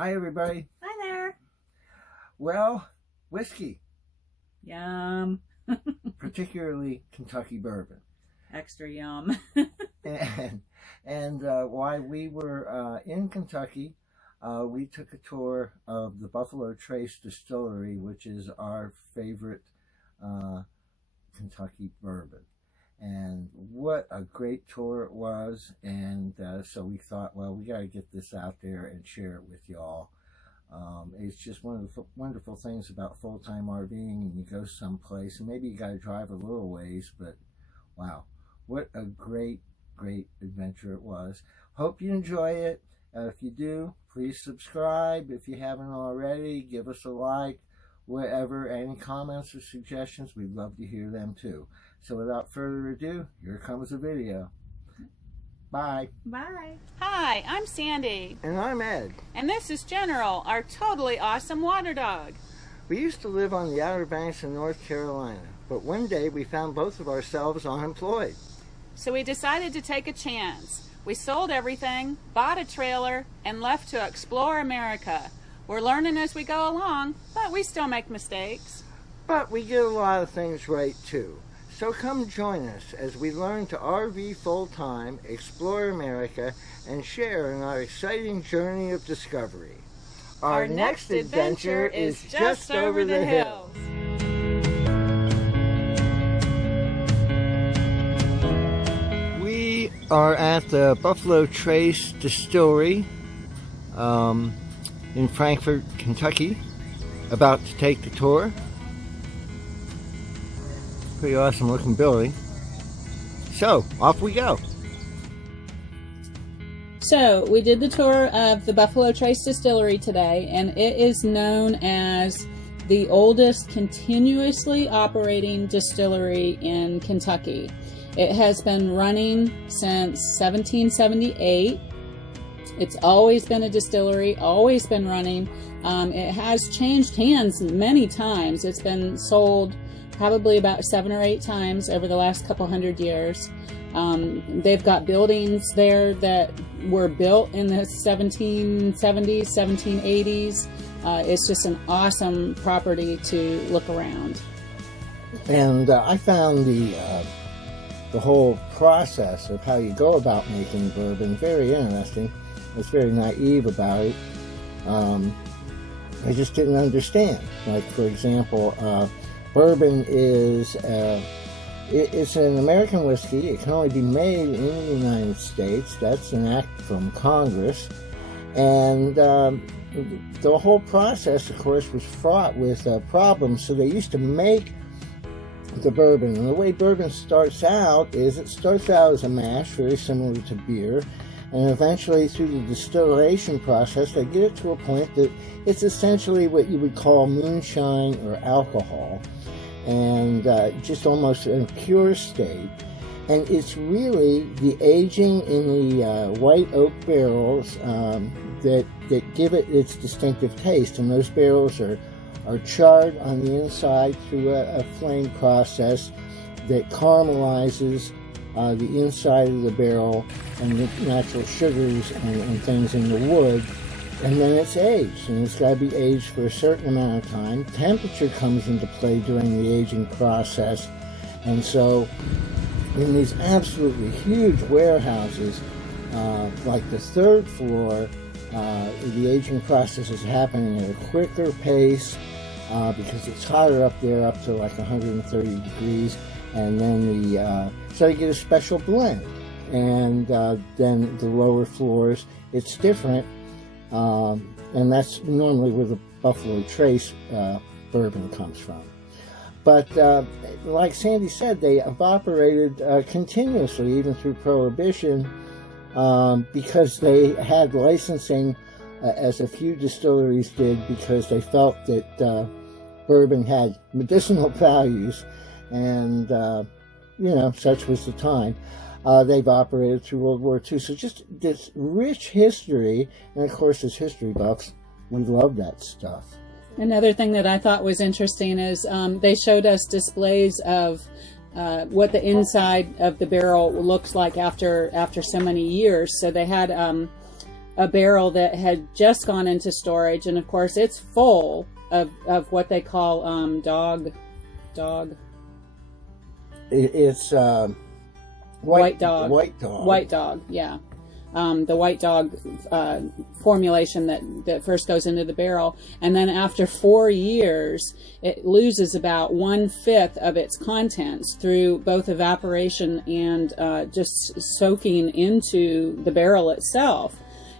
Hi, everybody. Hi there. Well, whiskey, Yum. particularly Kentucky bourbon. Extra yum. And while we were in Kentucky, we took a tour of the Buffalo Trace Distillery, which is our favorite Kentucky bourbon. And what a great tour it was. And so we thought, well, we got to get this out there and share it with y'all. It's just one of the wonderful things about full-time RVing, and you go someplace and maybe you got to drive a little ways, but wow, what a great adventure it was. Hope you enjoy it. If you do, please subscribe. If you haven't already, give us a like. Whatever, any comments or suggestions, we'd love to hear them too. So without further ado, here comes the video. Bye. Bye. Hi, I'm Sandy. And I'm Ed. And this is General, our totally awesome water dog. We used to live on the Outer Banks in North Carolina, but one day we found both of ourselves unemployed. So we decided to take a chance. We sold everything, bought a trailer, and left to explore America. We're learning as we go along, but we still make mistakes. But we get a lot of things right too. So come join us as we learn to RV full-time, explore America, and share in our exciting journey of discovery. Our next adventure is just over the hills. We are at the Buffalo Trace Distillery in Frankfort, Kentucky, about to take the tour. Pretty awesome looking building. So, off we go. So, we did the tour of the Buffalo Trace Distillery today, and it is known as the oldest continuously operating distillery in Kentucky. It has been running since 1778. It's always been a distillery, always been running. It has changed hands many times. It's been sold probably about 7 or 8 times over the last couple hundred years. They've got buildings there that were built in the 1770s, 1780s. It's just an awesome property to look around. And I found the whole process of how you go about making bourbon very interesting. I was very naive about it. I just didn't understand. Like, for example, bourbon is it's an American whiskey. It can only be made in the United States. That's an act from Congress. And the whole process, of course, was fraught with problems. So they used to make the bourbon. And the way bourbon starts out is it starts out as a mash, very similar to beer. And eventually, through the distillation process, they get it to a point that it's essentially what you would call moonshine or alcohol, and just almost in a pure state. And it's really the aging in the white oak barrels that give it its distinctive taste. And those barrels are charred on the inside through a flame process that caramelizes the inside of the barrel and the natural sugars and things in the wood, and then it's aged, and it's got to be aged for a certain amount of time. Temperature comes into play during the aging process, and so in these absolutely huge warehouses, like the 3rd floor, the aging process is happening at a quicker pace because it's hotter up there, up to like 130 degrees. And then so you get a special blend. And then the lower floors, it's different. And that's normally where the Buffalo Trace bourbon comes from. But like Sandy said, they have operated continuously, even through Prohibition, because they had licensing, as a few distilleries did, because they felt that bourbon had medicinal values. And, such was the time. They've operated through World War II. So just this rich history, and of course as history buffs, we love that stuff. Another thing that I thought was interesting is they showed us displays of what the inside of the barrel looks like after so many years. So they had a barrel that had just gone into storage, and of course it's full of what they call dog. It's white dog. White dog. Yeah. The white dog formulation that first goes into the barrel, and then after 4 years it loses about 1/5 of its contents through both evaporation and just soaking into the barrel itself.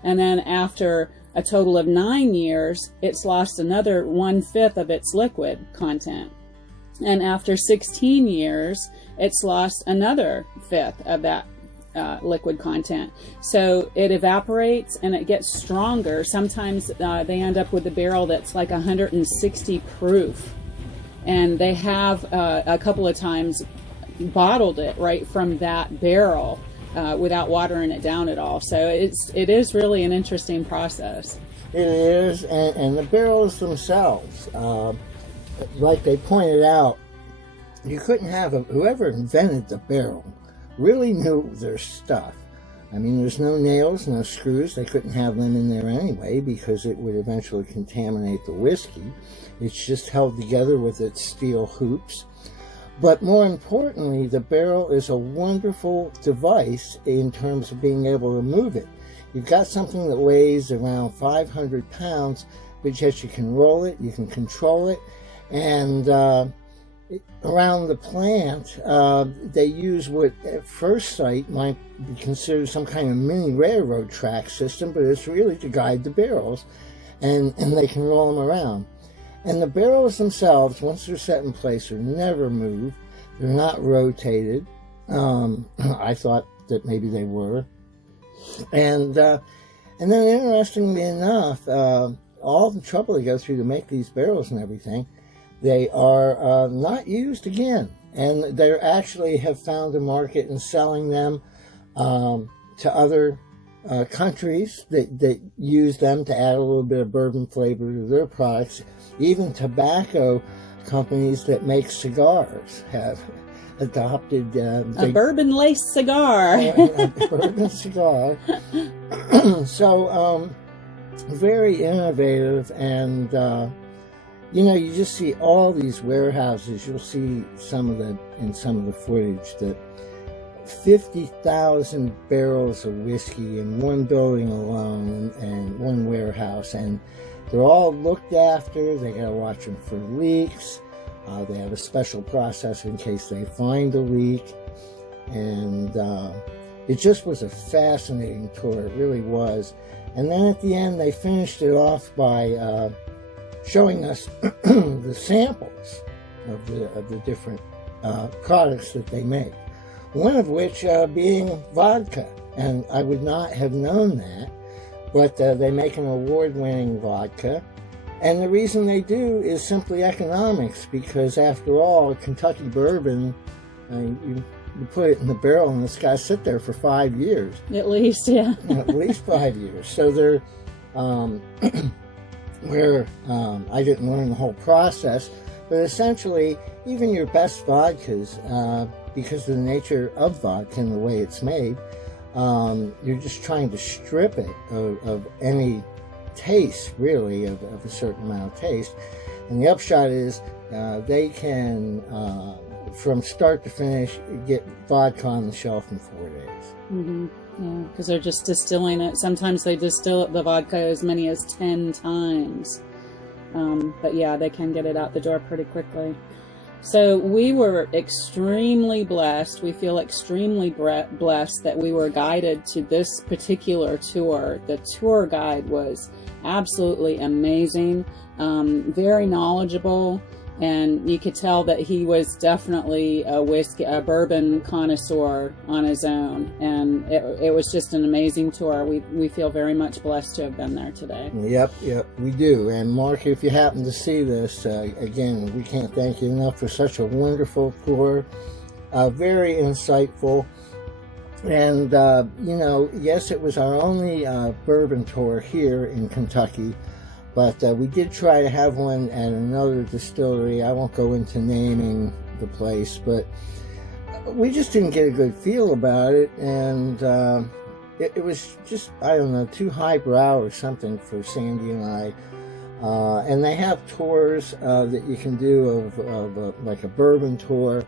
And then after a total of 9 years, it's lost another 1/5 of its liquid content. And after 16 years, it's lost another 1/5 of that liquid content. So it evaporates and it gets stronger. Sometimes they end up with a barrel that's like 160 proof. And they have a couple of times bottled it right from that barrel without watering it down at all. So it is really an interesting process. It is, and the barrels themselves, like they pointed out, you couldn't have whoever invented the barrel really knew their stuff. I mean, there's no nails, no screws. They couldn't have them in there anyway because it would eventually contaminate the whiskey. It's just held together with its steel hoops. But more importantly, the barrel is a wonderful device in terms of being able to move it. You've got something that weighs around 500 pounds, but yet you can roll it, you can control it, and around the plant, they use what at first sight might be considered some kind of mini railroad track system, but it's really to guide the barrels, and they can roll them around. And the barrels themselves, once they're set in place, are never moved. They're not rotated. I thought that maybe they were. And then interestingly enough, all the trouble they go through to make these barrels and everything, they are not used again, and they actually have found a market in selling them to other countries that use them to add a little bit of bourbon flavor to their products. Even tobacco companies that make cigars have adopted a bourbon-laced cigar. A bourbon cigar. So very innovative, and you just see all these warehouses. You'll see in some of the footage that 50,000 barrels of whiskey in one building alone and one warehouse, and they're all looked after. They gotta watch them for leaks. They have a special process in case they find a leak, and it just was a fascinating tour. It really was. And then at the end, they finished it off by showing us the samples of the different products that they make. One of which being vodka, and I would not have known that, but they make an award-winning vodka, and the reason they do is simply economics, because after all, Kentucky bourbon, you put it in the barrel and it's got to sit there for 5 years. At least, yeah. At least 5 years. So they're where I didn't learn the whole process, but essentially, even your best vodkas, because of the nature of vodka and the way it's made, you're just trying to strip it of any taste, really, of a certain amount of taste. And the upshot is they can, from start to finish, get vodka on the shelf in 4 days. Mm-hmm. Yeah, because they're just distilling it. Sometimes they distill the vodka as many as 10 times. But yeah, they can get it out the door pretty quickly. So we were extremely blessed. We feel extremely blessed that we were guided to this particular tour. The tour guide was absolutely amazing, very knowledgeable, and you could tell that he was definitely a bourbon connoisseur on his own. And it was just an amazing tour. We feel very much blessed to have been there today. Yep, we do. And Mark, if you happen to see this, again, we can't thank you enough for such a wonderful tour. Very insightful. And, yes, it was our only bourbon tour here in Kentucky. But we did try to have one at another distillery. I won't go into naming the place, but we just didn't get a good feel about it. And it was just, I don't know, too highbrow or something for Sandy and I. And they have tours that you can do of like a bourbon tour,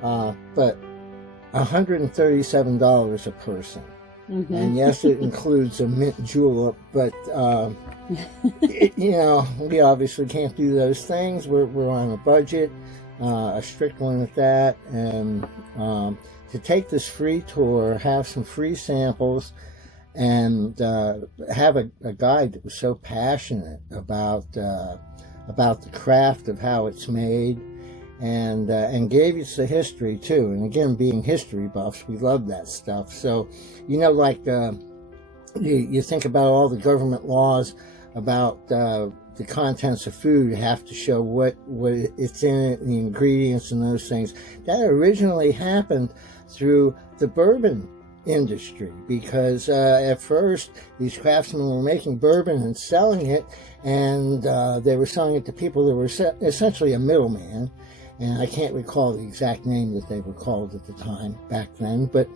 but $137 a person. Mm-hmm. And yes, it includes a mint julep, but you know, we obviously can't do those things. We're on a budget, a strict one at that, and to take this free tour, have some free samples, and have a guide that was so passionate about the craft of how it's made, and gave us the history too. And again, being history buffs, we love that stuff. So, you know, like you think about all the government laws about the contents of food have to show what it's in it, the ingredients and those things. That originally happened through the bourbon industry, because at first these craftsmen were making bourbon and selling it, and they were selling it to people that were essentially a middleman, and I can't recall the exact name that they were called at the time back then, but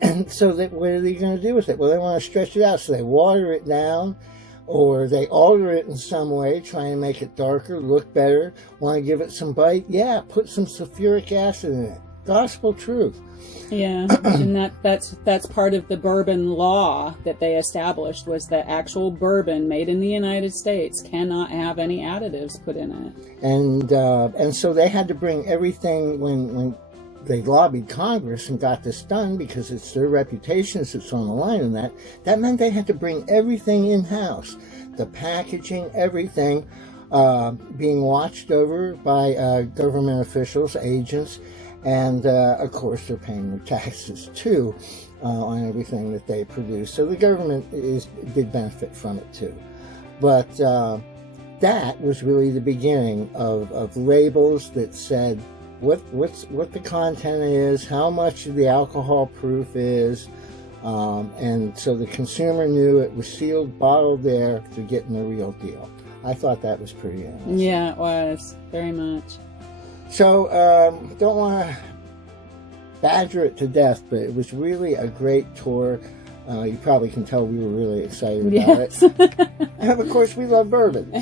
and so what are they going to do with it? Well, they want to stretch it out, so they water it down, or they alter it in some way, try and make it darker, look better, want to give it some bite. Yeah, put some sulfuric acid in it. Gospel truth. Yeah, and that's part of the bourbon law that they established, was that actual bourbon made in the United States cannot have any additives put in it. And so they had to bring everything when they lobbied Congress and got this done, because it's their reputations that's on the line, and that meant they had to bring everything in-house, the packaging, everything being watched over by government officials, agents. And, of course, they're paying their taxes, too, on everything that they produce. So the government did benefit from it, too. But that was really the beginning of labels that said what the content is, how much the alcohol proof is. And so the consumer knew it was sealed, bottled there, they're getting the real deal. I thought that was pretty interesting. Yeah, it was. Very much. So, don't want to badger it to death, but it was really a great tour. You probably can tell we were really excited about it. And of course, we love bourbon.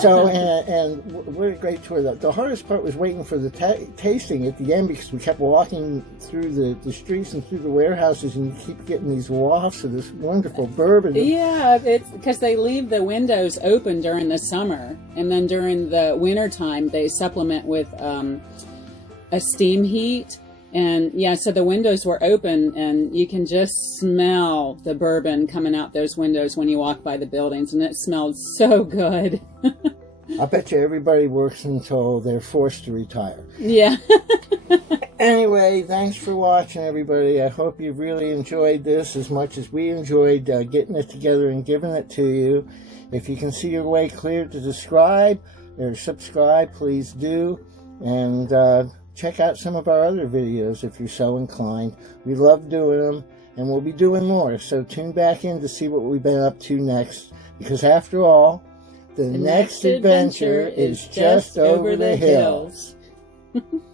So, and what a great tour. The hardest part was waiting for the tasting at the end, because we kept walking through the streets and through the warehouses, and you keep getting these wafts of this wonderful bourbon. Yeah, it's because they leave the windows open during the summer, and then during the winter time, they supplement with a steam heat. And yeah, so the windows were open, and you can just smell the bourbon coming out those windows when you walk by the buildings, and it smelled so good. I bet you everybody works until they're forced to retire. Yeah. Anyway, thanks for watching, everybody. I hope you've really enjoyed this as much as we enjoyed getting it together and giving it to you. If you can see your way clear to subscribe, please do. And check out some of our other videos if you're so inclined. We love doing them, and we'll be doing more. So tune back in to see what we've been up to next, because after all, the next adventure is just over the hills.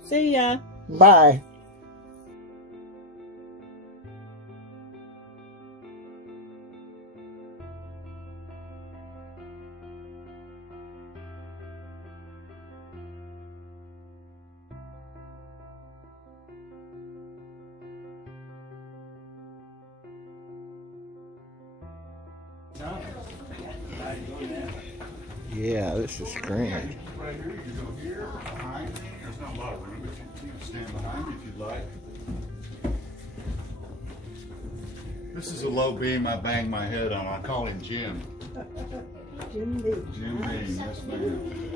See ya. Bye. Yeah, this is great. Right here, you go here, behind me. There's not a lot of room, but you can stand behind me if you'd like. This is a low beam I bang my head on. I call him Jim. Jim Beam. Jim Beam, yes ma'am.